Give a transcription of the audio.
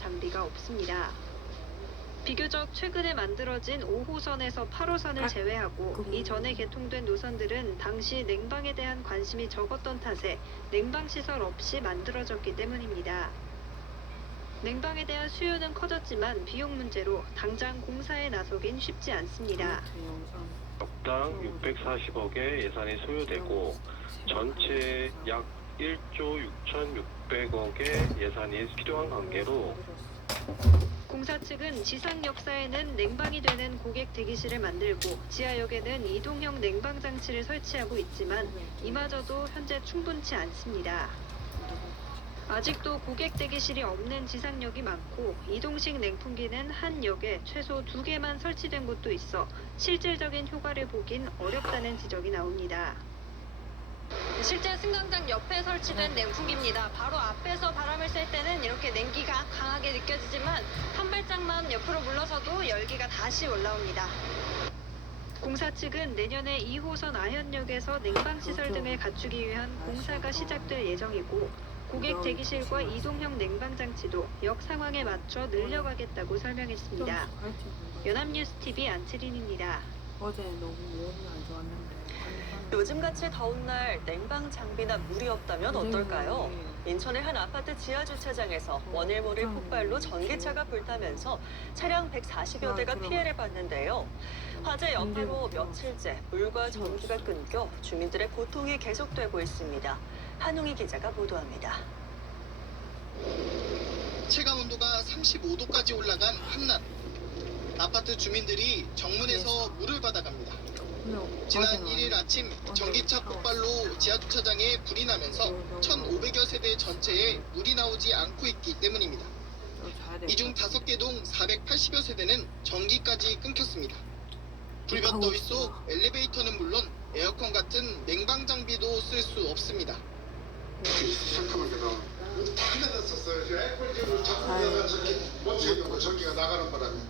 장비가 없습니다. 비교적 최근에 만들어진 5호선에서 8호선을 아, 제외하고. 이전에 개통된 노선들은 당시 냉방에 대한 관심이 적었던 탓에 냉방 시설 없이 만들어졌기 때문입니다. 냉방에 대한 수요는 커졌지만 비용 문제로 당장 공사에 나서긴 쉽지 않습니다. 그 영상. 당 640억의 예산이 소요되고 전체 약 1조 6,600억의 예산이 필요한 관계로 공사 측은 지상 역사에는 냉방이 되는 고객 대기실을 만들고 지하역에는 이동형 냉방 장치를 설치하고 있지만 이마저도 현재 충분치 않습니다. 아직도 고객 대기실이 없는 지상역이 많고 이동식 냉풍기는 한 역에 최소 두 개만 설치된 곳도 있어 실질적인 효과를 보긴 어렵다는 지적이 나옵니다. 실제 승강장 옆에 설치된 냉풍기입니다. 바로 앞에서 바람을 쐴 때는 이렇게 냉기가 강하게 느껴지지만 한 발짝만 옆으로 물러서도 열기가 다시 올라옵니다. 공사 측은 내년에 2호선 아현역에서 냉방시설 등을 갖추기 위한 공사가 시작될 예정이고 고객 대기실과 이동형 냉방 장치도 역 상황에 맞춰 늘려가겠다고 설명했습니다. 연합뉴스 TV 안채린입니다. 어제 너무 몸이 안 좋았는데. 요즘같이 더운 날 냉방 장비나 물이 없다면 어떨까요? 네. 인천의 한 아파트 지하 주차장에서 원일 모를 폭발로 전기차가 불타면서 차량 140여 대가 피해를 봤는데요. 화재 여파로 며칠째 물과 전기가 끊겨 주민들의 고통이 계속되고 있습니다. 한웅희 기자가 보도합니다. 체감 온도가 35도까지 올라간 한낮. 아파트 주민들이 정문에서 물을 받아갑니다. 지난 1일 아침 전기차 폭발로 지하주차장에 불이 나면서 1,500여 세대 전체에 물이 나오지 않고 있기 때문입니다. 이 중 5개 동 480여 세대는 전기까지 끊겼습니다. 불볕 더위 속 엘리베이터는 물론 에어컨 같은 냉방 장비도 쓸 수 없습니다. 잠깐만 내가 다 내놨었어요. 저 에어컨 전기가 나가는 바람에